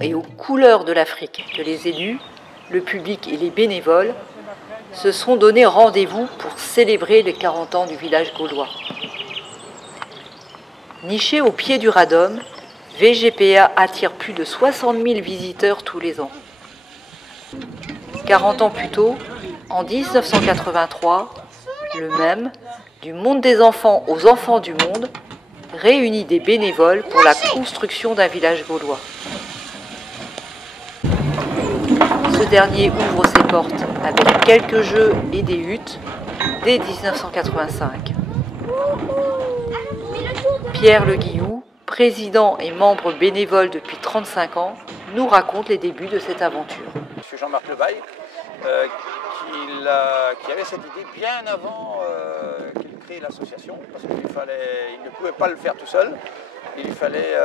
Et aux couleurs de l'Afrique que les élus, le public et les bénévoles se sont donné rendez-vous pour célébrer les 40 ans du village gaulois. Niché au pied du Radom, VGPA attire plus de 60 000 visiteurs tous les ans. 40 ans plus tôt, en 1983, le même, du monde des enfants aux enfants du monde, réunit des bénévoles pour la construction d'un village gaulois. Ce dernier ouvre ses portes avec quelques jeux et des huttes dès 1985. Pierre Le Guillou, président et membre bénévole depuis 35 ans, nous raconte les débuts de cette aventure. C'est Jean-Marc Lebaille qui avait cette idée bien avant qu'il crée l'association, parce qu'il ne pouvait pas le faire tout seul. Il fallait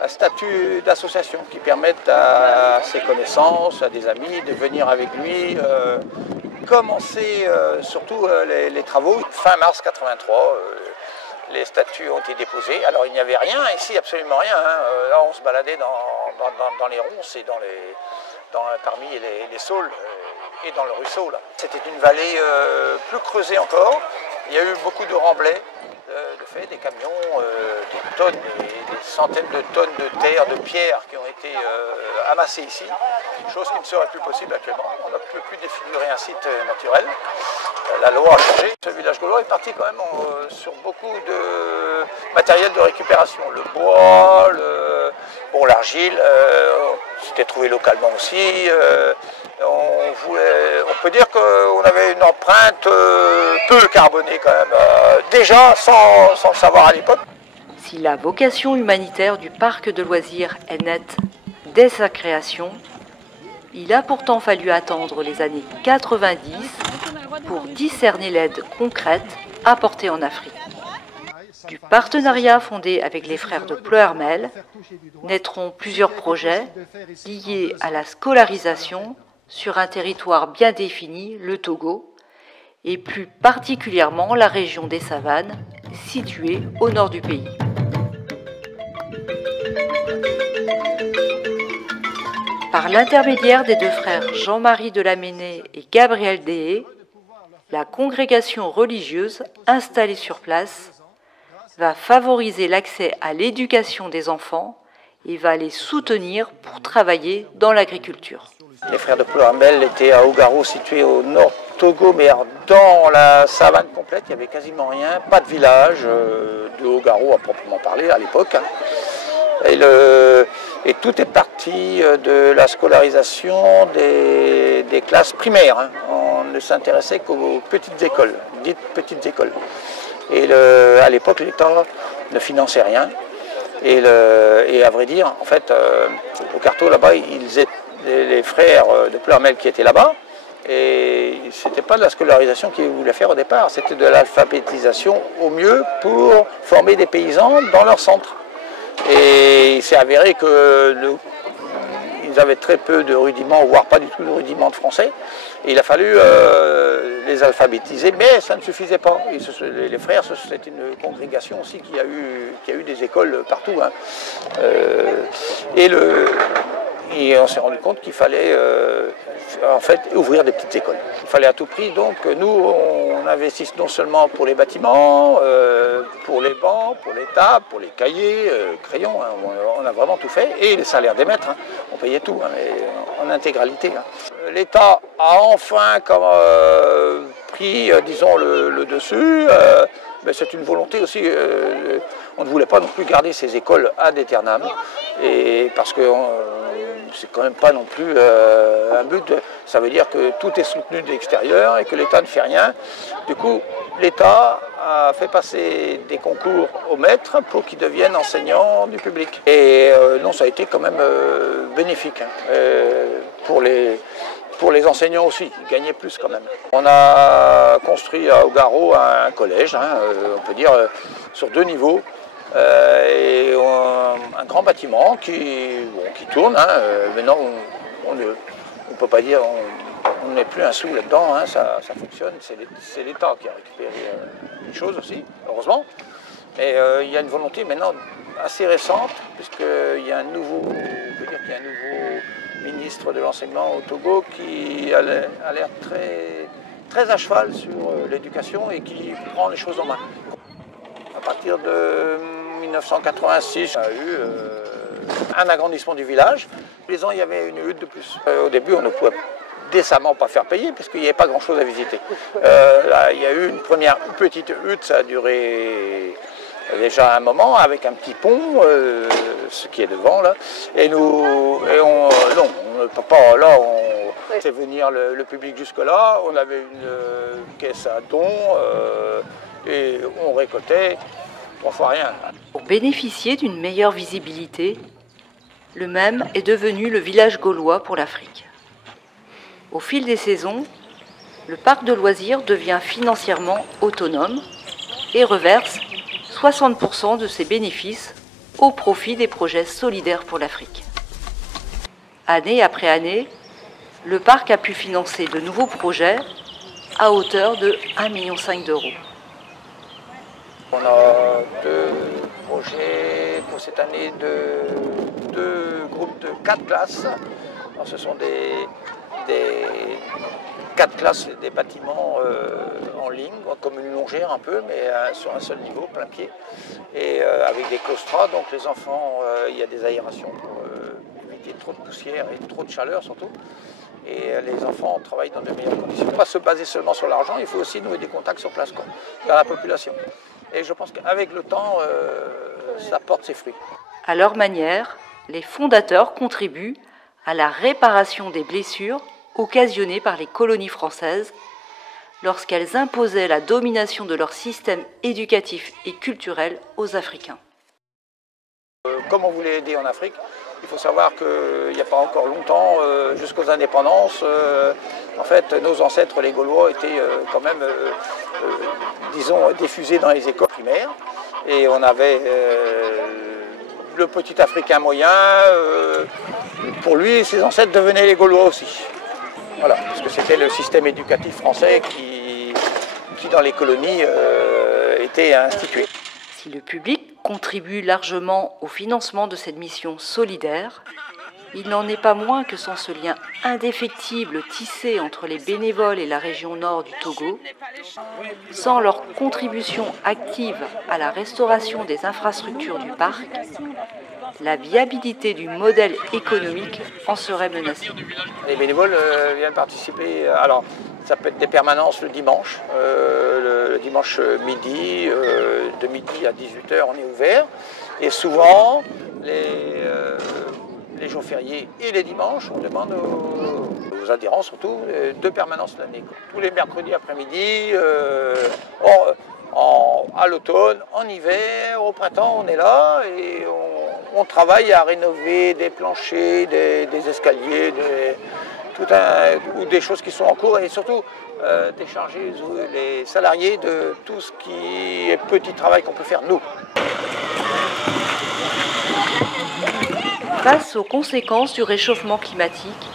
un statut d'association qui permette à ses connaissances, à des amis, de venir avec lui, commencer surtout les travaux. Fin mars 83, les statuts ont été déposés. Alors il n'y avait rien ici, absolument rien. Là on se baladait dans les ronces et parmi les saules et dans le ruisseau. C'était une vallée plus creusée encore. Il y a eu beaucoup de remblais. De fait, des camions, des tonnes et des centaines de tonnes de terre, de pierres qui ont été amassées ici, chose qui ne serait plus possible actuellement. On ne peut plus défigurer un site naturel. La loi a changé. Ce village gaulois est parti quand même sur beaucoup de matériel de récupération. Le bois, l'argile, c'était trouvé localement aussi. On peut dire qu'on avait une empreinte peu carbonée quand même, déjà sans le savoir à l'époque. Si la vocation humanitaire du parc de loisirs est nette dès sa création, il a pourtant fallu attendre les années 90 pour discerner l'aide concrète apportée en Afrique. Du partenariat fondé avec les frères de Ploërmel naîtront plusieurs projets liés à la scolarisation sur un territoire bien défini, le Togo, et plus particulièrement la région des savanes, située au nord du pays. Par l'intermédiaire des deux frères Jean-Marie Delamenné et Gabriel Déhé, la congrégation religieuse installée sur place va favoriser l'accès à l'éducation des enfants et va les soutenir pour travailler dans l'agriculture. Les frères de Ploërmel étaient à Ogaro, situé au nord Togo, mais dans la savane complète, il n'y avait quasiment rien, pas de village de Ogaro à proprement parler à l'époque. Et tout est parti de la scolarisation des classes primaires. On ne s'intéressait qu'aux petites écoles, dites petites écoles. Et à l'époque, l'État ne finançait rien. Et à vrai dire, en fait, au Carto, là-bas, les frères de Ploërmel qui étaient là-bas, et ce n'était pas de la scolarisation qu'ils voulaient faire au départ, c'était de l'alphabétisation au mieux pour former des paysans dans leur centre. Et il s'est avéré qu'ils avaient très peu de rudiments, voire pas du tout de rudiments de français. Et il a fallu les alphabétiser, mais ça ne suffisait pas. Et les frères, c'est une congrégation aussi qui a eu des écoles partout. Et on s'est rendu compte qu'il fallait en fait ouvrir des petites écoles. Il fallait à tout prix, donc nous on investisse non seulement pour les bâtiments, pour les bancs, pour les tables, pour les cahiers, crayons, on a vraiment tout fait, et les salaires des maîtres, on payait tout, mais en intégralité. L'État a enfin pris, disons, le dessus, mais c'est une volonté aussi, on ne voulait pas non plus garder ces écoles ad aeternam, et parce que c'est quand même pas non plus un but. Ça veut dire que tout est soutenu de l'extérieur et que l'État ne fait rien. Du coup, l'État a fait passer des concours aux maîtres pour qu'ils deviennent enseignants du public. Et non, ça a été quand même bénéfique pour les enseignants aussi, ils gagnaient plus quand même. On a construit à Augarreau un collège, on peut dire sur 2 niveaux, et un grand bâtiment qui tourne. Maintenant, on ne peut pas dire, on n'est plus un sou là-dedans, ça fonctionne. C'est l'État qui a récupéré les choses aussi, heureusement. Mais il y a une volonté maintenant assez récente, puisqu'il y a un nouveau ministre de l'enseignement au Togo qui a l'air très à cheval sur l'éducation et qui prend les choses en main. À partir de 1986, il y a eu un agrandissement du village. Tous les ans, il y avait une hutte de plus. Au début, on ne pouvait décemment pas faire payer puisqu'il n'y avait pas grand-chose à visiter. Là, il y a eu une première petite hutte, ça a duré déjà un moment avec un petit pont, ce qui est devant là. On ne peut pas, là, on fait venir le public jusque là. On avait une caisse à dons et on récoltait 3 fois rien. Pour bénéficier d'une meilleure visibilité, le même est devenu le village gaulois pour l'Afrique. Au fil des saisons, le parc de loisirs devient financièrement autonome et reverse 60% de ses bénéfices au profit des projets solidaires pour l'Afrique. Année après année, le parc a pu financer de nouveaux projets à hauteur de 1,5 million d'euros. On a 2 projets pour cette année de 2 groupes de 4 classes. Alors, ce sont des 4 classes, des bâtiments en ligne, comme une longère un peu, mais sur un seul niveau, plein pied, et avec des claustras. Donc les enfants, il y a des aérations pour éviter trop de poussière et trop de chaleur surtout. Et les enfants travaillent dans de meilleures conditions. Il ne faut pas se baser seulement sur l'argent, il faut aussi nouer des contacts sur place, dans la population. Et je pense qu'avec le temps, ça porte ses fruits. À leur manière, les fondateurs contribuent à la réparation des blessures occasionnées par les colonies françaises lorsqu'elles imposaient la domination de leur système éducatif et culturel aux Africains. Comme on voulait aider en Afrique, il faut savoir qu'il n'y a pas encore longtemps, jusqu'aux indépendances, en fait, nos ancêtres, les Gaulois, étaient quand même, disons, diffusés dans les écoles primaires. Et on avait le petit Africain moyen, pour lui, ses ancêtres devenaient les Gaulois aussi. Voilà, parce que c'était le système éducatif français qui dans les colonies, était institué. Si le public contribue largement au financement de cette mission solidaire, il n'en est pas moins que sans ce lien indéfectible tissé entre les bénévoles et la région nord du Togo, sans leur contribution active à la restauration des infrastructures du parc, la viabilité du modèle économique en serait menacée. Les bénévoles viennent participer, alors ça peut être des permanences le dimanche midi, de midi à 18 h on est ouvert, et souvent les jours fériés et les dimanches, on demande aux adhérents surtout 2 permanences l'année. Tous les mercredis après-midi, à l'automne, en hiver, au printemps, on est là et on travaille à rénover des planchers, des escaliers, ou des choses qui sont en cours, et surtout décharger les salariés de tout ce qui est petit travail qu'on peut faire nous. Face aux conséquences du réchauffement climatique,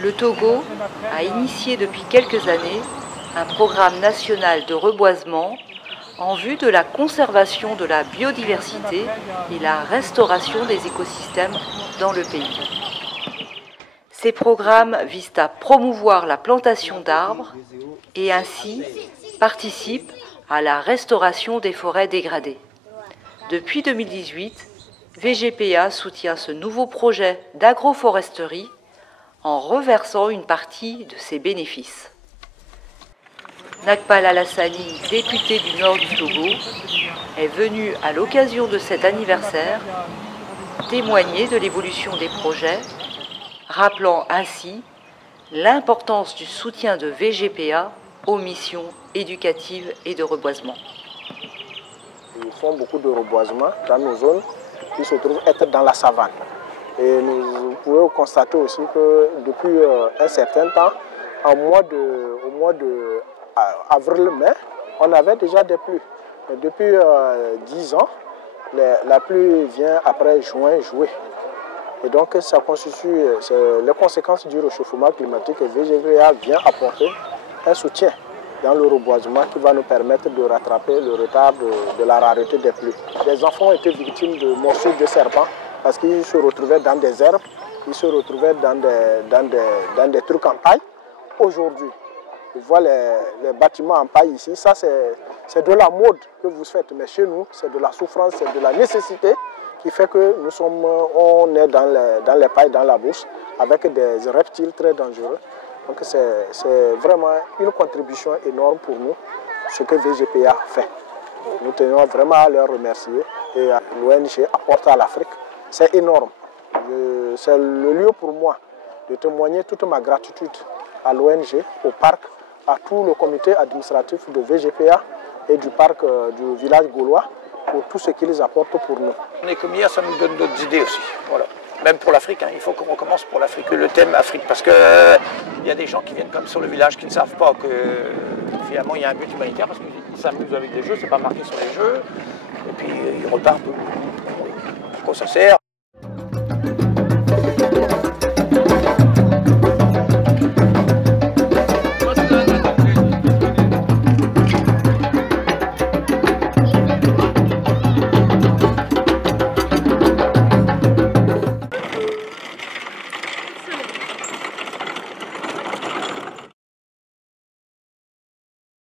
le Togo a initié depuis quelques années un programme national de reboisement en vue de la conservation de la biodiversité et la restauration des écosystèmes dans le pays. Ces programmes visent à promouvoir la plantation d'arbres et ainsi participent à la restauration des forêts dégradées. Depuis 2018, VGPA soutient ce nouveau projet d'agroforesterie en reversant une partie de ses bénéfices. Nakpal Alassani, député du nord du Togo, est venu à l'occasion de cet anniversaire témoigner de l'évolution des projets, rappelant ainsi l'importance du soutien de VGPA aux missions éducatives et de reboisement. font beaucoup de reboisement dans nos zones qui se trouvent être dans la savane. Et vous pouvez constater aussi que depuis un certain temps, au mois de avril-mai, on avait déjà des pluies. Mais depuis 10 ans, la pluie vient après juin-juillet. Et donc ça constitue les conséquences du réchauffement climatique et VGVA vient apporter un soutien dans le reboisement qui va nous permettre de rattraper le retard de la rareté des pluies. Des enfants ont été victimes de morsures de serpents parce qu'ils se retrouvaient dans des herbes, ils se retrouvaient dans des trucs en paille. Aujourd'hui, on voit les bâtiments en paille ici, ça c'est de la mode que vous faites, mais chez nous c'est de la souffrance, c'est de la nécessité qui fait que on est dans les pailles, dans la bourse, avec des reptiles très dangereux. Donc c'est vraiment une contribution énorme pour nous, ce que VGPA fait. Nous tenons vraiment à leur remercier et à l'ONG apporte à l'Afrique. C'est énorme. C'est le lieu pour moi de témoigner toute ma gratitude à l'ONG, au parc, à tout le comité administratif de VGPA et du parc du village gaulois pour tout ce qu'ils apportent pour nous. On est comme hier, ça nous donne d'autres idées aussi. Voilà. Même pour l'Afrique, hein, il faut qu'on recommence pour l'Afrique, le thème Afrique, parce qu'il y a des gens qui viennent comme sur le village qui ne savent pas que finalement il y a un but humanitaire, parce qu'ils s'amusent avec des jeux, c'est pas marqué sur les jeux, et puis ils repartent. À quoi ça sert?